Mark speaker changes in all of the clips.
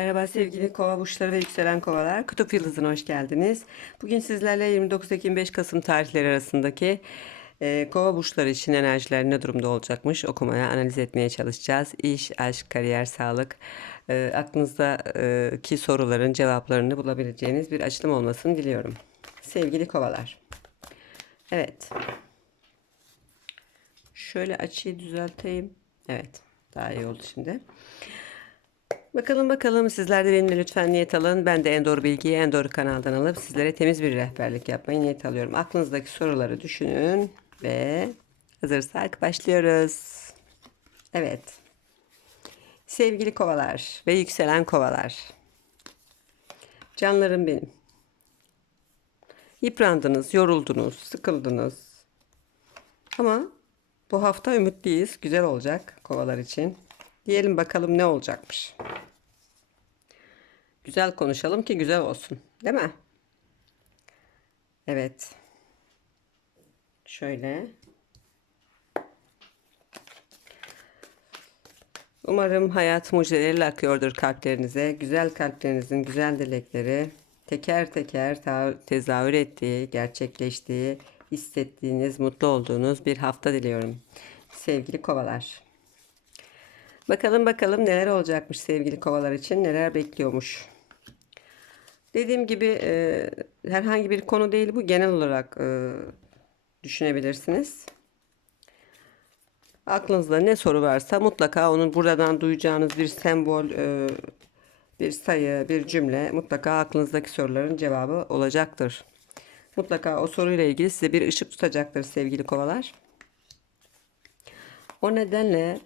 Speaker 1: Merhaba sevgili kova burçları ve yükselen kovalar. Kutup Yıldızı'na hoş geldiniz. Bugün sizlerle 29 Ekim 5 Kasım tarihleri arasındaki e, kova burçları için enerjiler ne durumda olacakmış okumaya, analiz etmeye çalışacağız. İş, aşk, kariyer, sağlık, e, aklınızdaki soruların cevaplarını bulabileceğiniz bir açılım olmasını diliyorum. Sevgili kovalar. Evet. Şöyle açıyı düzelteyim. Evet. Daha iyi oldu şimdi. Bakalım bakalım sizler de benimle lütfen niyet alın. Ben de en doğru bilgiyi en doğru kanaldan alıp sizlere temiz bir rehberlik yapmayı niyet alıyorum. Aklınızdaki soruları düşünün ve hazırsak başlıyoruz. Evet. Sevgili kovalar ve yükselen kovalar. Canlarım benim. Yıprandınız, yoruldunuz, sıkıldınız. Ama bu hafta ümitliyiz. Güzel olacak kovalar için. Diyelim bakalım ne olacakmış. Güzel konuşalım ki güzel olsun. Değil mi? Evet. Şöyle. Umarım hayat mucizeleriyle akıyordur kalplerinize. Güzel kalplerinizin güzel dilekleri teker teker tezahür ettiği, gerçekleştiği, hissettiğiniz, mutlu olduğunuz bir hafta diliyorum. Sevgili kovalar. Bakalım bakalım neler olacakmış sevgili kovalar için, neler bekliyormuş. Dediğim gibi e, herhangi bir konu değil bu, genel olarak e, düşünebilirsiniz. Aklınızda ne soru varsa mutlaka onun buradan duyacağınız bir sembol, e, bir sayı, bir cümle mutlaka aklınızdaki soruların cevabı olacaktır. Mutlaka o soruyla ilgili size bir ışık tutacaktır sevgili kovalar. O nedenle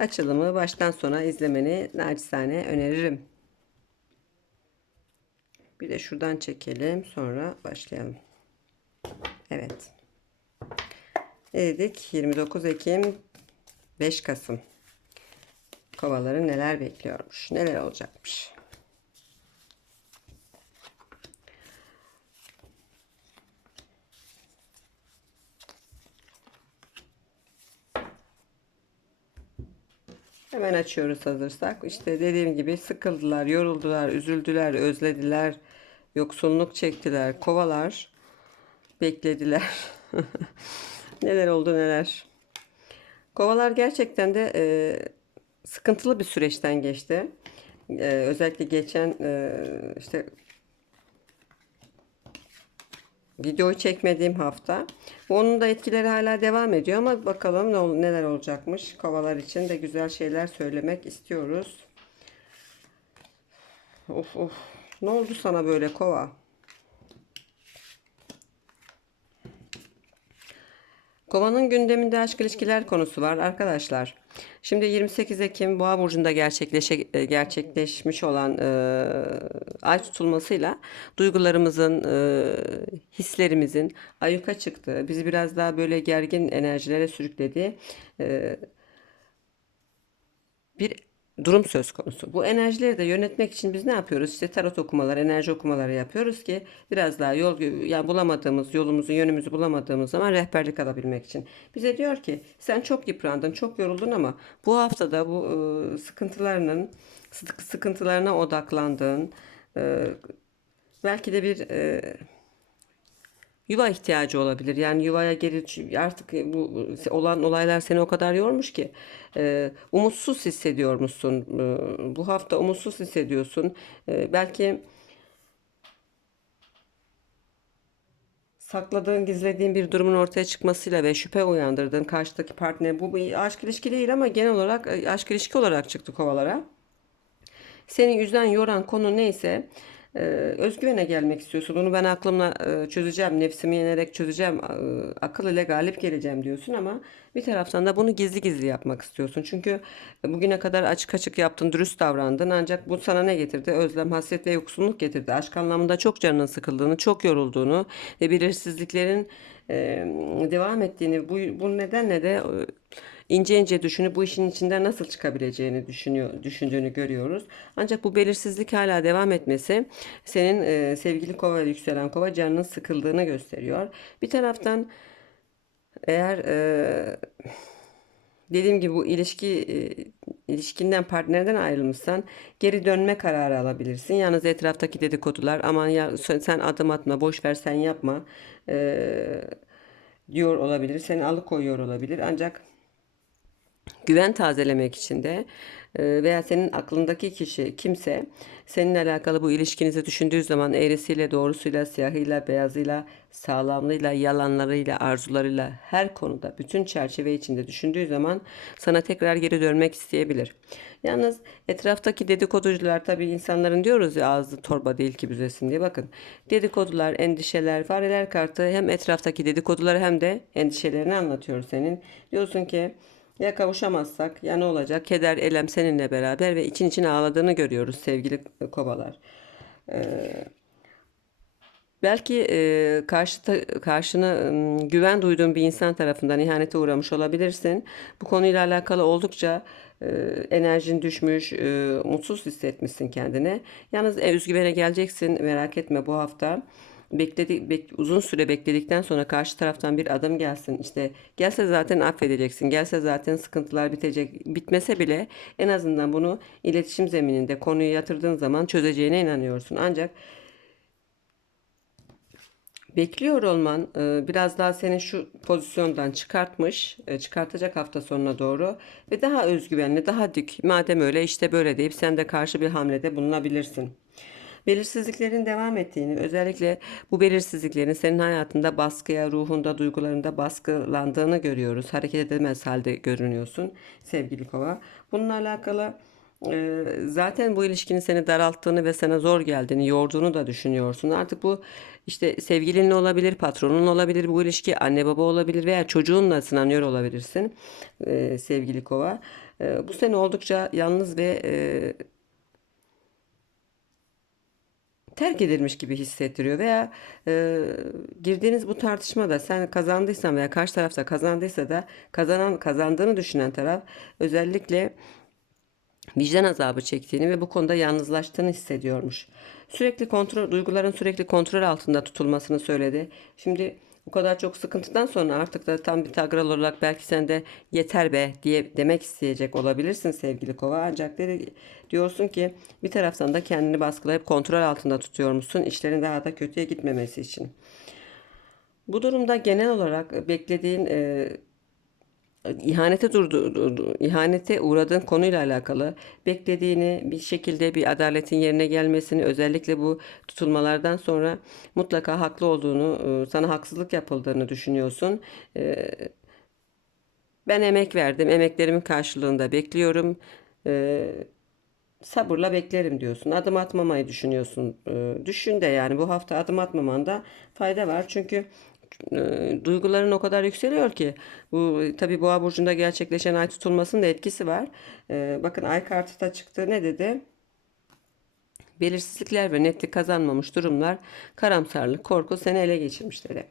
Speaker 1: açılımı baştan sona izlemeni naçizane öneririm. Bir de şuradan çekelim sonra başlayalım. Evet. Ne dedik? 29 Ekim 5 Kasım. Kovaları neler bekliyormuş? Neler olacakmış? Hemen açıyoruz hazırsak. İşte dediğim gibi sıkıldılar, yoruldular, üzüldüler, özlediler, yoksunluk çektiler, kovalar beklediler. neler oldu neler. Kovalar gerçekten de e, sıkıntılı bir süreçten geçti. E, özellikle geçen e, işte videoyu çekmediğim hafta. Onun da etkileri hala devam ediyor ama bakalım ne neler olacakmış. Kovalar için de güzel şeyler söylemek istiyoruz. Of of. Ne oldu sana böyle kova? Kovanın gündeminde aşk ilişkiler konusu var arkadaşlar. Şimdi 28 Ekim Boğa burcunda gerçekleşe, e, gerçekleşmiş olan e, ay tutulmasıyla duygularımızın, e, hislerimizin ayyuka çıktığı, bizi biraz daha böyle gergin enerjilere sürüklediği e, bir durum söz konusu. Bu enerjileri de yönetmek için biz ne yapıyoruz? İşte tarot okumaları, enerji okumaları yapıyoruz ki biraz daha yol yani bulamadığımız yolumuzu, yönümüzü bulamadığımız zaman rehberlik alabilmek için. Bize diyor ki sen çok yıprandın, çok yoruldun ama bu haftada bu e, sıkıntılarının sık- sıkıntılarına odaklandığın e, belki de bir e, yuva ihtiyacı olabilir. Yani yuvaya geri artık bu olan olaylar seni o kadar yormuş ki e, umutsuz hissediyor musun? E, bu hafta umutsuz hissediyorsun. E, belki sakladığın, gizlediğin bir durumun ortaya çıkmasıyla ve şüphe uyandırdığın karşıdaki partner bu bir aşk ilişki değil ama genel olarak e, aşk ilişki olarak çıktı kovalara. Seni üzen, yoran konu neyse e, özgüvene gelmek istiyorsun. Bunu ben aklımla e, çözeceğim, nefsimi yenerek çözeceğim, e, akıl ile galip geleceğim diyorsun ama bir taraftan da bunu gizli gizli yapmak istiyorsun. Çünkü bugüne kadar açık açık yaptın, dürüst davrandın ancak bu sana ne getirdi? Özlem, hasret ve yoksunluk getirdi. Aşk anlamında çok canının sıkıldığını, çok yorulduğunu ve belirsizliklerin devam ettiğini, bu, bu nedenle de ince ince düşünüp bu işin içinden nasıl çıkabileceğini düşünüyor, düşündüğünü görüyoruz. Ancak bu belirsizlik hala devam etmesi senin e, sevgili kova yükselen kova canının sıkıldığını gösteriyor. Bir taraftan eğer e, dediğim gibi bu ilişki e, ilişkinden partnerden ayrılmışsan geri dönme kararı alabilirsin. Yalnız etraftaki dedikodular aman ya sen adım atma boş ver sen yapma eee, diyor olabilir. Seni alıkoyuyor olabilir. Ancak güven tazelemek için de e, veya senin aklındaki kişi kimse seninle alakalı bu ilişkinizi düşündüğü zaman eğrisiyle, doğrusuyla, siyahıyla, beyazıyla, sağlamlığıyla, yalanlarıyla, arzularıyla her konuda bütün çerçeve içinde düşündüğü zaman sana tekrar geri dönmek isteyebilir. Yalnız etraftaki dedikoducular tabii insanların diyoruz ya ağzı torba değil ki büzesin diye bakın. Dedikodular, endişeler, fareler kartı hem etraftaki dedikoduları hem de endişelerini anlatıyor senin. Diyorsun ki ya kavuşamazsak ya ne olacak? Keder, elem seninle beraber ve için için ağladığını görüyoruz sevgili kovalar. Belki e, karşı karşına m, güven duyduğun bir insan tarafından ihanete uğramış olabilirsin. Bu konuyla alakalı oldukça e, enerjin düşmüş, e, mutsuz hissetmişsin kendine. Yalnız e, özgüvene geleceksin merak etme bu hafta. Bekledi, bek- uzun süre bekledikten sonra karşı taraftan bir adım gelsin. İşte gelse zaten affedeceksin. Gelse zaten sıkıntılar bitecek. Bitmese bile en azından bunu iletişim zemininde konuyu yatırdığın zaman çözeceğine inanıyorsun. Ancak Bekliyor olman e, biraz daha seni şu pozisyondan çıkartmış, e, çıkartacak hafta sonuna doğru ve daha özgüvenli, daha dik. Madem öyle işte böyle deyip sen de karşı bir hamlede bulunabilirsin. Belirsizliklerin devam ettiğini, özellikle bu belirsizliklerin senin hayatında baskıya, ruhunda, duygularında baskılandığını görüyoruz. Hareket edemez halde görünüyorsun sevgili kova. Bununla alakalı e, zaten bu ilişkinin seni daralttığını ve sana zor geldiğini, yorduğunu da düşünüyorsun. Artık bu işte sevgilinle olabilir, patronun olabilir, bu ilişki anne baba olabilir veya çocuğunla sınanıyor olabilirsin e, sevgili kova. E, bu seni oldukça yalnız ve e, terk edilmiş gibi hissettiriyor veya e, girdiğiniz bu tartışmada sen kazandıysan veya karşı tarafta kazandıysa da kazanan kazandığını düşünen taraf özellikle vicdan azabı çektiğini ve bu konuda yalnızlaştığını hissediyormuş. Sürekli kontrol, duyguların sürekli kontrol altında tutulmasını söyledi. Şimdi bu kadar çok sıkıntıdan sonra artık da tam bir tagral olarak belki sen de yeter be diye demek isteyecek olabilirsin sevgili kova. Ancak dedi, diyorsun ki bir taraftan da kendini baskılayıp kontrol altında tutuyormuşsun işlerin daha da kötüye gitmemesi için. Bu durumda genel olarak beklediğin e, ihanete durdu, durdu- ihanete uğradığın konuyla alakalı beklediğini bir şekilde bir adaletin yerine gelmesini özellikle bu tutulmalardan sonra mutlaka haklı olduğunu, e, sana haksızlık yapıldığını düşünüyorsun. E, Ben emek verdim, emeklerimin karşılığında bekliyorum. E, sabırla beklerim diyorsun. Adım atmamayı düşünüyorsun. Düşün de yani bu hafta adım atmamanda fayda var. Çünkü e, duyguların o kadar yükseliyor ki bu tabii Boğa burcunda gerçekleşen ay tutulmasının da etkisi var. E, bakın ay kartı da çıktı. Ne dedi? Belirsizlikler ve netlik kazanmamış durumlar, karamsarlık, korku seni ele geçirmiş dedi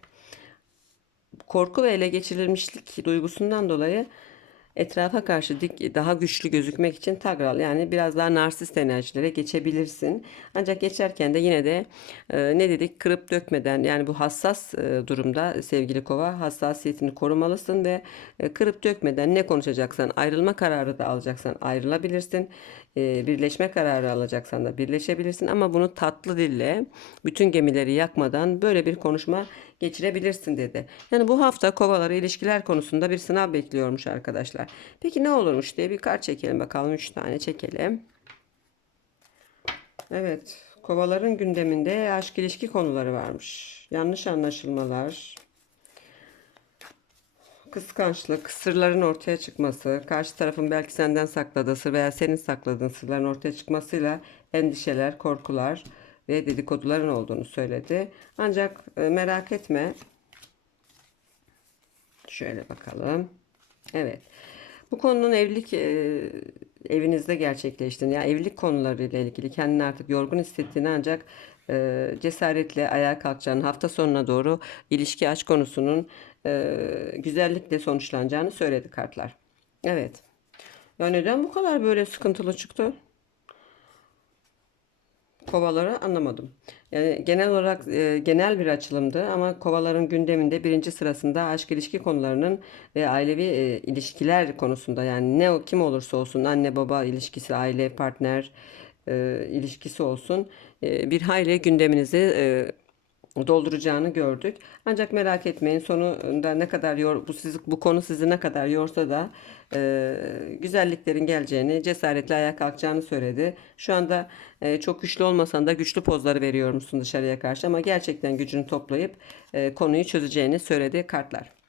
Speaker 1: korku ve ele geçirilmişlik duygusundan dolayı etrafa karşı dik, daha güçlü gözükmek için tagral yani biraz daha narsist enerjilere geçebilirsin. Ancak geçerken de yine de e, ne dedik kırıp dökmeden yani bu hassas e, durumda sevgili kova hassasiyetini korumalısın ve e, kırıp dökmeden ne konuşacaksan ayrılma kararı da alacaksan ayrılabilirsin. E, birleşme kararı alacaksan da birleşebilirsin ama bunu tatlı dille bütün gemileri yakmadan böyle bir konuşma geçirebilirsin dedi. Yani bu hafta kovaları ilişkiler konusunda bir sınav bekliyormuş arkadaşlar. Peki ne olurmuş diye bir kart çekelim bakalım. 3 tane çekelim. Evet. Kovaların gündeminde aşk ilişki konuları varmış. Yanlış anlaşılmalar, kıskançlık, sırların ortaya çıkması, karşı tarafın belki senden sakladığı sır veya senin sakladığın sırların ortaya çıkmasıyla endişeler, korkular ve dedikoduların olduğunu söyledi. Ancak e, merak etme. Şöyle bakalım. Evet. Bu konunun evlilik e, evinizde gerçekleştiğini, yani evlilik konularıyla ilgili kendini artık yorgun hissettiğini ancak e, cesaretle ayağa kalkacağını, hafta sonuna doğru ilişki aşk konusunun güzellikle sonuçlanacağını söyledi kartlar. Evet. Ya neden bu kadar böyle sıkıntılı çıktı? Kovaları anlamadım. Yani genel olarak e, genel bir açılımdı ama kovaların gündeminde birinci sırasında aşk ilişki konularının ve ailevi e, ilişkiler konusunda yani ne o kim olursa olsun anne baba ilişkisi, aile partner e, ilişkisi olsun e, bir hayli gündeminizi e, dolduracağını gördük. Ancak merak etmeyin sonunda ne kadar yor, bu sizi, bu konu sizi ne kadar yorsa da e, güzelliklerin geleceğini, cesaretle ayağa kalkacağını söyledi. Şu anda e, çok güçlü olmasan da güçlü pozları veriyor musun dışarıya karşı ama gerçekten gücünü toplayıp e, konuyu çözeceğini söyledi kartlar.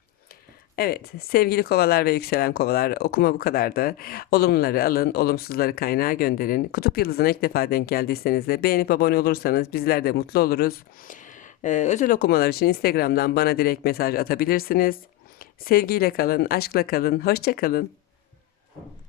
Speaker 1: Evet, sevgili kovalar ve yükselen kovalar okuma bu kadardı. Olumluları alın, olumsuzları kaynağa gönderin. Kutup yıldızına ilk defa denk geldiyseniz de beğenip abone olursanız bizler de mutlu oluruz. Ee, özel okumalar için Instagram'dan bana direkt mesaj atabilirsiniz. Sevgiyle kalın, aşkla kalın, hoşça kalın.